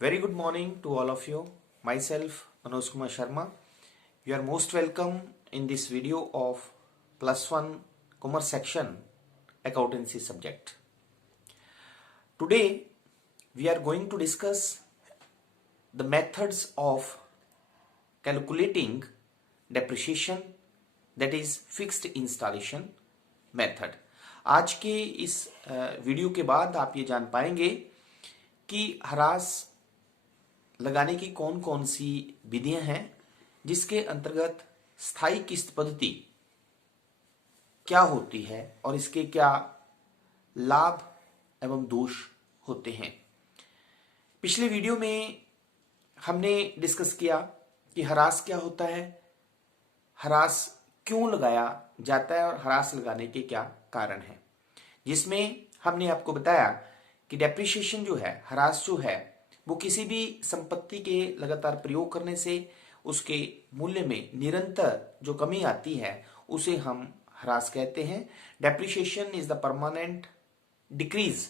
Very good morning to all of you. Myself, Manoj Kumar Sharma. You are most welcome in this video of +1 Commerce section accountancy subject. Today, we are going to discuss the methods of calculating depreciation, that is fixed installation method. आज के इस video के बाद आप ये जान पाएंगे कि ह्रास लगाने की कौन कौन सी विधियां हैं जिसके अंतर्गत स्थायी किस्त पद्धति क्या होती है और इसके क्या लाभ एवं दोष होते हैं। पिछले वीडियो में हमने डिस्कस किया कि ह्रास क्या होता है, ह्रास क्यों लगाया जाता है और ह्रास लगाने के क्या कारण हैं, जिसमें हमने आपको बताया कि डेप्रिसिएशन जो है, ह्रास जो है, वो किसी भी संपत्ति के लगातार प्रयोग करने से उसके मूल्य में निरंतर जो कमी आती है उसे हम ह्रास कहते हैं। Depreciation is the permanent decrease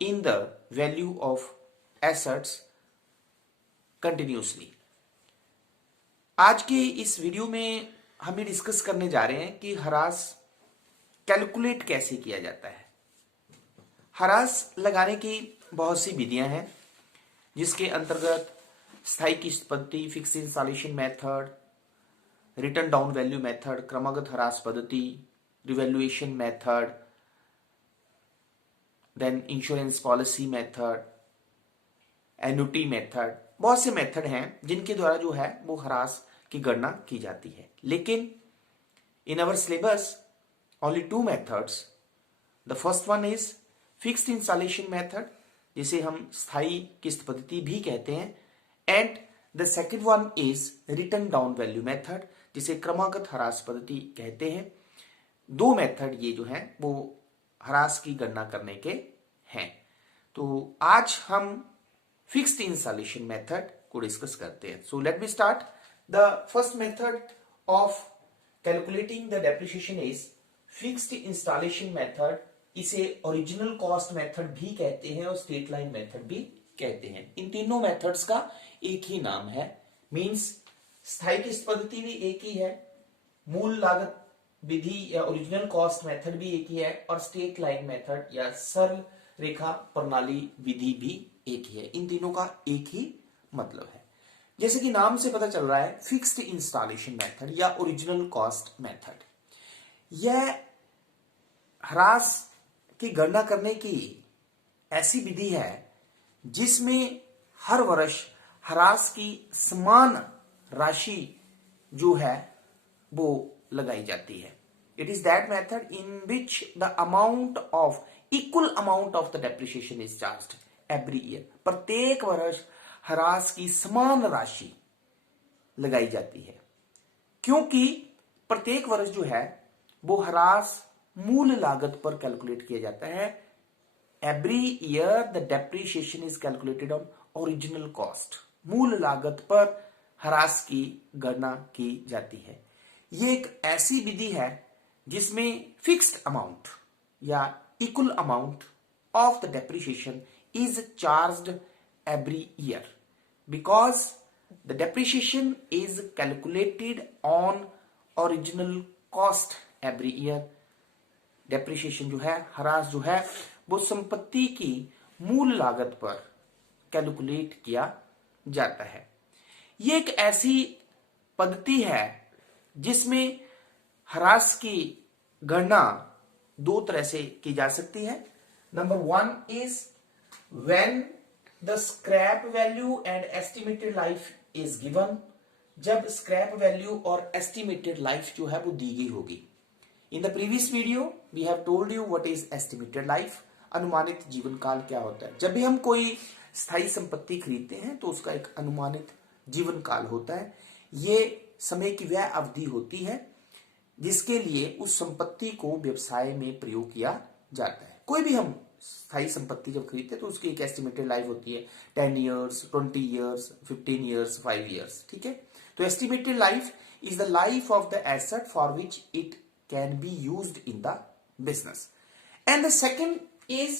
in the value of assets continuously. आज के इस वीडियो में हम ये डिस्कस करने जा रहे हैं कि ह्रास कैलकुलेट कैसे किया जाता है। ह्रास लगाने की बहुत सी विधियां हैं जिसके अंतर्गत स्थायी किस्त पद्धति, fix installation method, return down value method, क्रमागत ह्रास पद्धति, revaluation method, then insurance policy method, annuity method, बहुत से मेथड हैं जिनके द्वारा जो है वो ह्रास की गणना की जाती है। लेकिन in our syllabus only two methods. The first one is fixed installation method, जिसे हम स्थायी किस्त पद्धति भी कहते हैं, and the second one is return down value method, जिसे क्रमागत ह्रास पद्धति कहते हैं। दो मेथड ये जो हैं वो ह्रास की गणना करने के हैं। तो आज हम फिक्स्ड इंस्टॉलेशन मेथड को डिस्कस करते हैं। So let me start. The first method of calculating the depreciation is fixed installation method. इसे ओरिजिनल कॉस्ट मेथड भी कहते हैं और स्ट्रेट लाइन मेथड भी कहते हैं। इन तीनों मेथड्स का एक ही नाम है, मींस स्थायी किस्त पद्धति भी एक ही है, मूल लागत विधि या ओरिजिनल कॉस्ट मेथड भी एक ही है, और स्ट्रेट लाइन मेथड या सरल रेखा प्रणाली विधि भी एक ही है। इन तीनों का एक ही मतलब है। जैसे कि नाम से पता चल रहा है, फिक्स्ड इंस्टॉलेशन मेथड या ओरिजिनल कॉस्ट मेथड, यह ह्रास की गणना करने की ऐसी विधि है जिसमें हर वर्ष ह्रास की समान राशि जो है वो लगाई जाती है। It is that method in which the amount of equal amount of the depreciation is charged every year. प्रत्येक वर्ष ह्रास की समान राशि लगाई जाती है, क्योंकि प्रत्येक वर्ष जो है वो ह्रास मूल लागत पर कैलकुलेट किया जाता है। Every year the depreciation is calculated on original cost. मूल लागत पर ह्रास की गणना की जाती है। ये एक ऐसी विधि है जिसमें फिक्स्ड अमाउंट या equal amount of the depreciation is charged every year, because the depreciation is calculated on original cost every year. Depreciation जो है, ह्रास जो है, वो संपत्ति की मूल लागत पर कैलकुलेट किया जाता है। ये एक ऐसी पद्धति है जिसमें ह्रास की गणना दो तरह से की जा सकती है। Number one is when the scrap value and estimated life is given. जब स्क्रैप वैल्यू और एस्टिमेटेड लाइफ जो है वो दी गई होगी। In the previous video, we have told you what is estimated life. अनुमानित जीवन काल क्या होता है। जब भी हम कोई स्थायी संपत्ति खरीदते हैं तो उसका एक अनुमानित जीवन काल होता है। ये समय की वह अवधि होती है जिसके लिए उस संपत्ति को व्यवसाय में प्रयोग किया जाता है। कोई भी हम स्थायी संपत्ति जब खरीदते हैं तो उसकी एक एस्टिमेटेड लाइफ होती है, 10 ईयर्स, 20 ईयर्स, 15 ईयर्स, 5 ईयर्स। ठीक है, तो estimated life is the life of the asset for which it can be used in the business. And the second is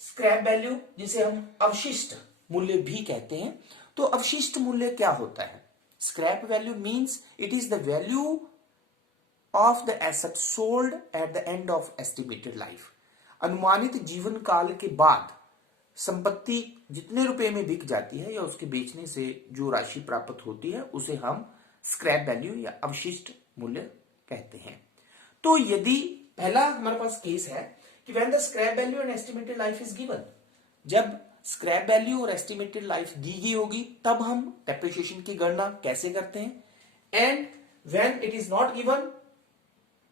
scrap value, जिसे हम अवशिष्ट मूल्य भी कहते हैं। तो अवशिष्ट मूल्य क्या होता है? Scrap value means it is the value of the asset sold at the end of estimated life. अनुमानित जीवन काल के बाद संपत्ति जितने रुपए में बिक जाती है या उसके बेचने से जो राशि प्राप्त होती है उसे हम स्क्रैप वैल्यू या अवशिष्ट मूल्य कहते हैं। तो यदि पहला हमारे पास केस है कि when the scrap value and estimated life is given, जब स्क्रैप वैल्यू और एस्टिमेटेड लाइफ दी गई होगी तब हम डेप्रिसिएशन की गणना कैसे करते हैं। And when it is not given,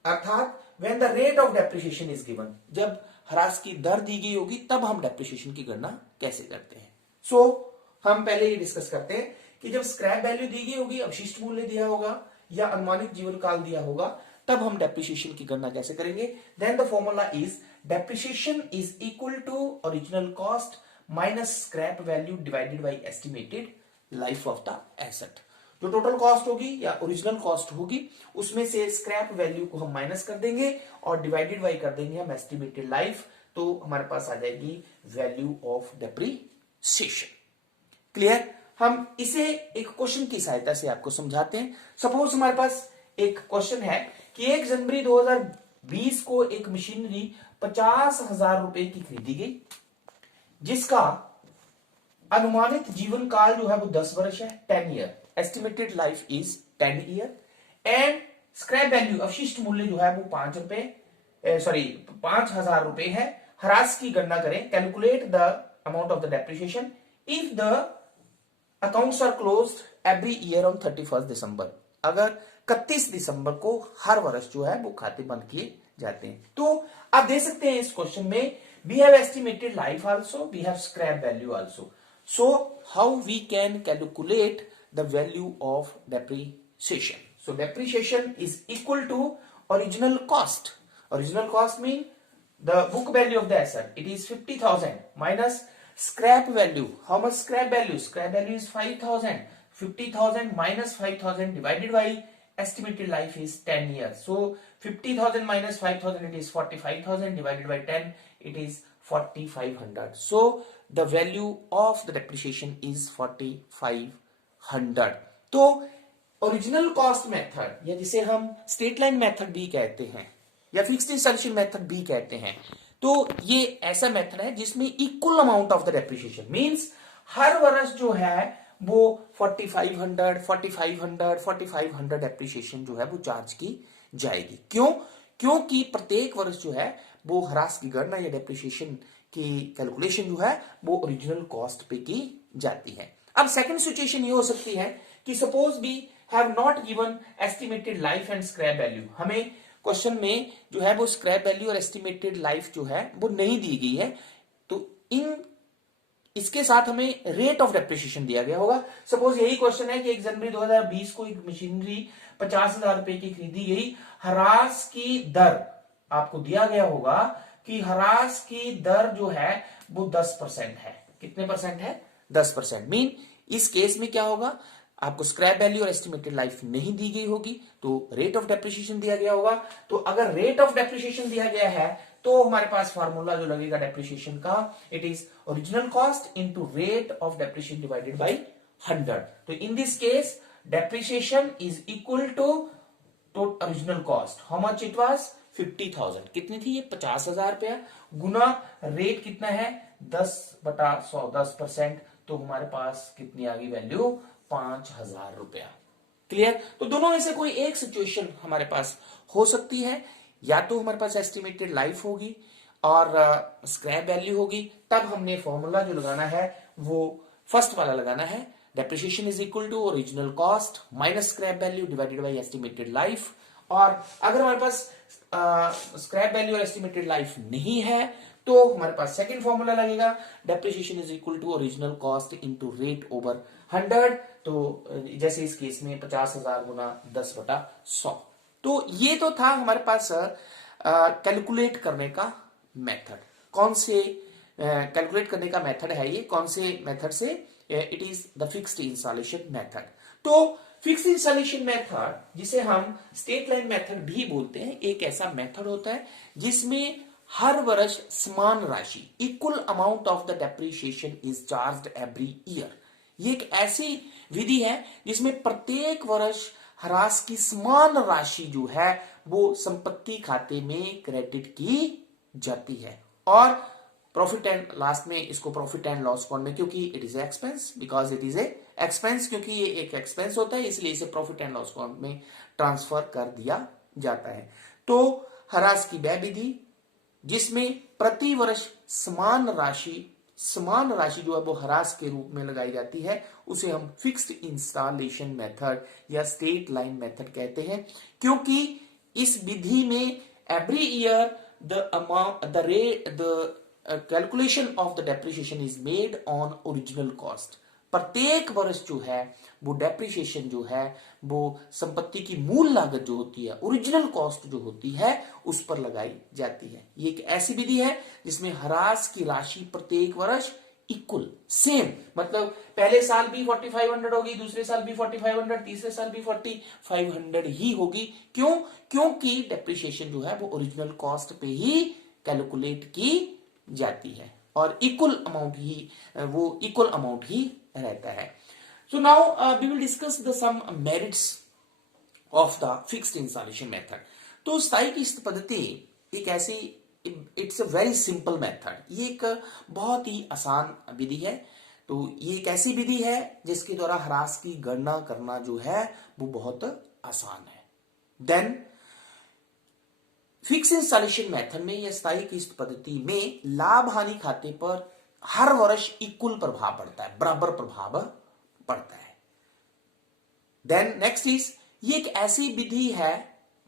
अर्थात when the rate of depreciation is given, जब ह्रास की दर दी गई होगी तब हम डेप्रिसिएशन की गणना कैसे करते हैं। सो हम पहले ये डिस्कस करते हैं कि जब स्क्रैप वैल्यू दी गई होगी, अवशिष्ट मूल्य दिया होगा या अनुमानित जीवन काल दिया होगा, तब हम डेप्रिसिएशन की गणना कैसे करेंगे। Then the formula is depreciation is equal to original cost minus scrap value divided by estimated life of the asset. जो टोटल कॉस्ट होगी या ओरिजिनल कॉस्ट होगी उसमें से स्क्रैप वैल्यू को हम माइनस कर देंगे और डिवाइडेड बाई कर देंगे हम एस्टिमेटेड लाइफ, तो हमारे पास आ जाएगी वैल्यू ऑफ डेप्रिसिएशन। क्लियर? हम इसे एक क्वेश्चन की सहायता से आपको समझाते हैं। सपोज हमारे पास एक क्वेश्चन है कि 1 जनवरी 2020 को एक मशीनरी 50,000 रुपए की खरीदी गई, जिसका अनुमानित जीवन काल जो है वो 10 वर्ष है, 10 year. Estimated life is 10 year and scrap value अवशिष्ट मूल्य जो है वो 5,000 रुपए है। ह्रास की गणना करें, calculate the amount of the depreciation if the accounts are closed every year on 31 December. अगर 31 दिसंबर को हर वर्ष जो है वो खाते बंद किए जाते हैं। तो आप देख सकते हैं इस क्वेश्चन में we have estimated life also, we have scrap value also. So how we can calculate the value of depreciation. So depreciation is equal to original cost. Original cost mean the book value of the asset. It is 50,000 minus scrap value. How much scrap value? Scrap value is 5,000. 50,000 minus 5,000 divided by estimated life is 10 years. So 50,000 minus 5,000 it is 45,000 divided by 10 it is 4,500. So the value of the depreciation is 4,500. तो original cost method या जिसे हम straight line method भी कहते हैं या fixed installation method भी कहते हैं, तो ये ऐसा मेथड है जिसमें equal amount of the depreciation means हर वर्ष जो है वो 4,500 डेप्रिसिएशन जो है वो चार्ज की जाएगी। क्यों? क्योंकि प्रत्येक वर्ष जो है वो ह्रास की गणना या डेप्रिसिएशन की कैलकुलेशन जो है वो ओरिजिनल कॉस्ट पे की जाती है। अब सेकंड सिचुएशन ये हो सकती है कि suppose we have not given estimated life and scrap value. हमें क्वेश्चन में जो है वो स्क्रैप वैल्यू और एस्टिमेटेड लाइफ जो है वो नहीं दी गई है, तो इसके साथ हमें रेट ऑफ डेप्रिसिएशन दिया गया होगा। सपोज यही क्वेश्चन है कि 1 जनवरी 2020 को एक मशीनरी 50,000 रुपए की खरीदी गई, ह्रास की दर आपको दिया गया होगा कि ह्रास की दर जो है वो 10% है। कितने परसेंट है? 10%। मीन इस केस में क्या होगा, आपको स्क्रैप वैल्यू और एस्टिमेटेड लाइफ नहीं दी गई होगी तो रेट ऑफ डेप्रिसिएशन दिया गया होगा। तो अगर रेट ऑफ डेप्रिसिएशन दिया गया है तो हमारे पास फार्मूला जो लगेगा डेप्रिसिएशन का, it is original cost into rate of depreciation divided by 100। तो in this case depreciation is equal to original cost. How much it was? 50,000। कितनी थी ये? 50,000 रुपया गुना रेट कितना है? 10/100, 10%। तो हमारे पास कितनी आ गई वैल्यू? 5,000 रुपया। क्लियर? तो दोनों में से कोई एक सिचुएशन हमारे पास हो सकती है, या तो हमारे पास एस्टिमेटेड लाइफ होगी और स्क्रैप वैल्यू होगी। तब हमने फॉर्मूला जो लगाना है वो फर्स्ट वाला लगाना है, depreciation is equal to original cost minus scrap value divided by estimated life. और अगर हमारे पास स्क्रैप वैल्यू और एस्टिमेटेड लाइफ नहीं है तो हमारे पास सेकंड फॉर्मूला लगेगा, depreciation is equal to original cost into rate over 100। तो जैसे इस केस में 50,000 गुना 10/100। तो ये तो था हमारे पास कैलकुलेट करने का मेथड। कौन से कैलकुलेट करने का मेथड है ये? कौन से मेथड से? It is the fixed installation method. तो फिक्स्ड इंस्टॉलेशन मेथड जिसे हम स्ट्रेट लाइन मेथड भी बोलते हैं, एक ऐसा मेथड होता है जिसमें हर वर्ष समान राशि, equal amount of the depreciation is charged every year. ये एक ऐसी विधि है जिसमें प्रत्येक वर्ष ह्रास की समान राशि जो है वो संपत्ति खाते में क्रेडिट की जाती है। और प्रॉफिट एंड लास्ट में इसको प्रॉफिट एंड लॉस अकाउंट में, क्योंकि it is expense, because it is a expense, क्योंकि ये एक एक्सपेंस होता है इसलिए इसे प्रॉफिट एंड लॉस अकाउंट में ट्रांसफर कर दिया जाता है। तो ह्रास की वह विधि जिसमें प्रति वर्ष समान राशि जो है वो ह्रास के रूप में लगाई जाती है, उसे हम फिक्स्ड इंस्टॉलेशन मेथड या स्ट्रेट लाइन मेथड कहते हैं, क्योंकि इस विधि में every year the calculation of the depreciation is made on original cost. प्रत्येक वर्ष जो है वो डेप्रिसिएशन जो है वो संपत्ति की मूल लागत जो होती है, ओरिजिनल कॉस्ट जो होती है, उस पर लगाई जाती है। ये एक ऐसी विधि है जिसमें ह्रास की राशि प्रत्येक वर्ष इक्वल सेम, मतलब पहले साल भी 4500 होगी, दूसरे साल भी 4500, तीसरे साल भी 4500 ही होगी। क्यों? क्योंकि डेप्रिसिएशन जो है वो ओरिजिनल कॉस्ट पे ही कैलकुलेट की जाती है और इक्वल अमाउंट ही रहता है। So now we will discuss the some merits of the fixed installation method. तो स्थायी किस्त पद्धति एक ऐसी, it's a very simple method, ये एक बहुत ही आसान विधि है। तो ये एक ऐसी विधि है जिसके द्वारा ह्रास की गणना करना जो है वो बहुत आसान है। देन फिक्स इंस्टॉलेशन मेथड में या स्थायी किस्त पद्धति में लाभ हानि खाते पर हर वर्ष इक्वल प्रभाव पड़ता है, बराबर प्रभाव पड़ता है। देन नेक्स्ट इज, ये एक ऐसी विधि है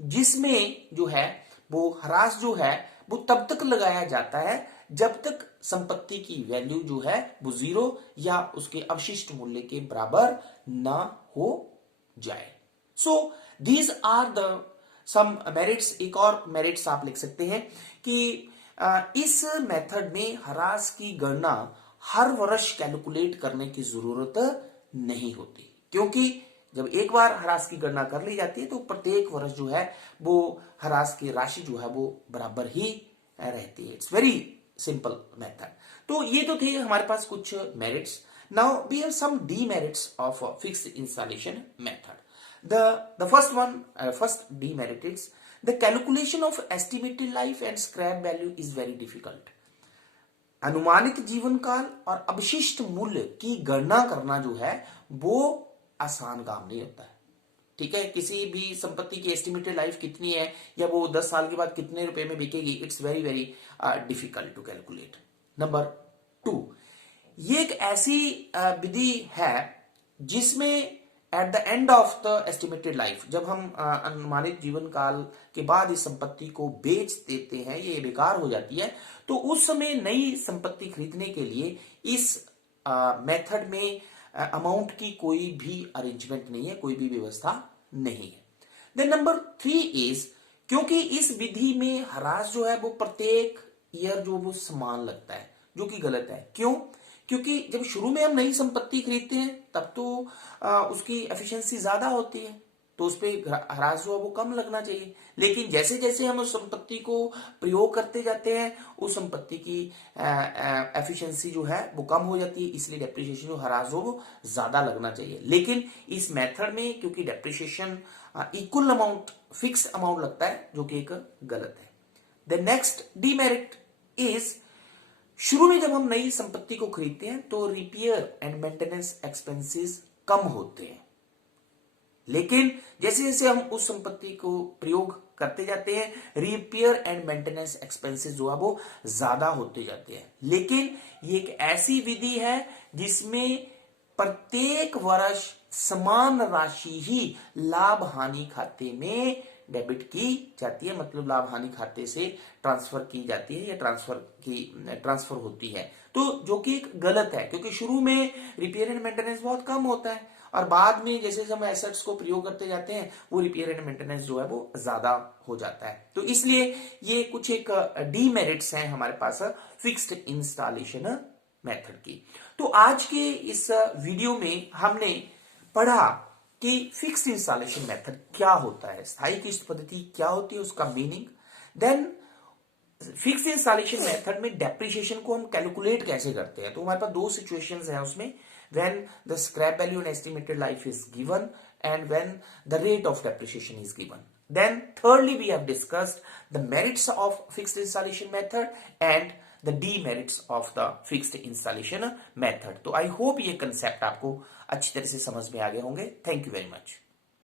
जिसमें जो है वो ह्रास जो है वो तब तक लगाया जाता है जब तक संपत्ति की वैल्यू जो है वो 0 या उसके अवशिष्ट मूल्य के बराबर ना हो जाए। So these are the some merits. एक और मेरिट्स आप लिख सकते हैं कि इस मेथड में ह्रास की गणना हर वर्ष कैलकुलेट करने की जरूरत नहीं होती, क्योंकि जब एक बार ह्रास की गणना कर ली जाती है तो प्रत्येक वर्ष जो है वो ह्रास की राशि जो है वो बराबर ही रहती है। It's very simple method. तो ये तो थे हमारे पास कुछ merits. Now we have some demerits of fixed installation method. The first demerit is the calculation of estimated life and scrap value is very difficult. अनुमानित जीवन काल और अवशिष्ट मूल्य की गणना करना जो है वो आसान काम नहीं होता है। ठीक है, किसी भी संपत्ति की एस्टिमेटेड लाइफ कितनी है या वो 10 साल के बाद कितने रुपए में बिकेगी, it's very very difficult to calculate. Number 2, ये एक ऐसी विधि है जिसमें at the end of the estimated life, जब हम अनुमानित जीवन काल के बाद इस संपत्ति को बेच देते हैं, ये बेकार हो जाती है, तो उस समय नई संपत्ति खरीदने के लिए इस मेथड में अमाउंट की कोई भी अरेंजमेंट नहीं है, कोई भी व्यवस्था नहीं है। देन नंबर 3 इज, क्योंकि इस विधि में ह्रास जो है वो प्रत्येक ईयर जो वो समान लगता है, जो कि गलत है। क्यों? क्योंकि जब शुरू में हम नई संपत्ति खरीदते हैं तब तो उसकी एफिशिएंसी ज्यादा होती है, तो उस पर ह्रास जो है वो कम लगना चाहिए। लेकिन जैसे जैसे हम उस संपत्ति को प्रयोग करते जाते हैं उस संपत्ति की एफिशिएंसी जो है वो कम हो जाती है, इसलिए डेप्रिसिएशन जो ह्रास हो वो ज्यादा लगना चाहिए। लेकिन इस मेथड में क्योंकि depreciation equal amount, fixed amount लगता है, जो कि एक गलत है। द नेक्स्ट डीमेरिट इज, शुरू में जब हम नई संपत्ति को खरीदते हैं तो रिपेयर एंड मेंटेनेंस एक्सपेंसेस कम होते हैं, लेकिन जैसे जैसे हम उस संपत्ति को प्रयोग करते जाते हैं रिपेयर एंड मेंटेनेंस एक्सपेंसेस जो है वो ज्यादा होते जाते हैं। लेकिन ये एक ऐसी विधि है जिसमें प्रत्येक वर्ष समान राशि ही लाभ हानि खाते में डेबिट की जाती है, मतलब लाभ हानि खाते से ट्रांसफर की जाती है या ट्रांसफर होती है, तो जो कि एक गलत है, क्योंकि शुरू में रिपेयर एंड मेंटेनेंस बहुत कम होता है और बाद में जैसे हम एसेट्स को प्रयोग करते जाते हैं वो रिपेयर एंड मेंटेनेंस जो है वो ज्यादा हो जाता है। तो इसलिए ये कुछ एक डीमेरिट्स हैं हमारे पास फिक्स्ड इंस्टॉलेशन मेथड की। तो आज के इस वीडियो में हमने पढ़ा कि फिक्स्ड इंस्टॉलेशन मेथड क्या होता है, स्थायी किस्त पद्धति क्या होती है, उसका meaning, then fixed installation method में डेप्रिसिएशन को हम कैलकुलेट कैसे करते हैं, तो हमारे पास दो सिचुएशंस हैं उसमें, when the scrap value and estimated life is given and when the rate of depreciation is given. Then thirdly we have discussed the merits of fixed installation method and the demerits of the fixed installation method. तो I hope ये concept आपको अच्छी तरह से समझ में आ गए होंगे. Thank you very much.